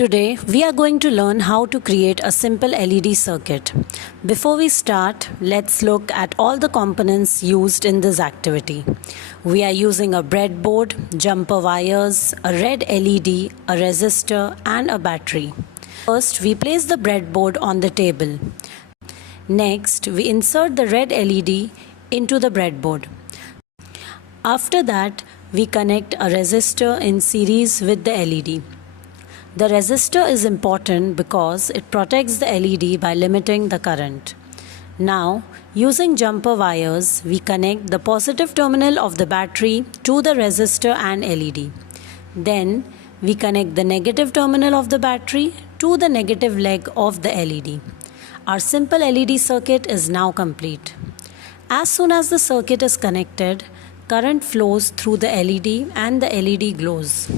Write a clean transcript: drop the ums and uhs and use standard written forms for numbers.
Today we are going to learn how to create a simple LED circuit. Before we start, let's look at all the components used in this activity. We are using a breadboard, jumper wires, a red LED, a resistor and a battery. First, we place the breadboard on the table. Next, we insert the red LED into the breadboard. After that, we connect a resistor in series with the LED. The resistor is important because it protects the LED by limiting the current. Now, using jumper wires, we connect the positive terminal of the battery to the resistor and LED. Then, we connect the negative terminal of the battery to the negative leg of the LED. Our simple LED circuit is now complete. As soon as the circuit is connected, current flows through the LED and the LED glows.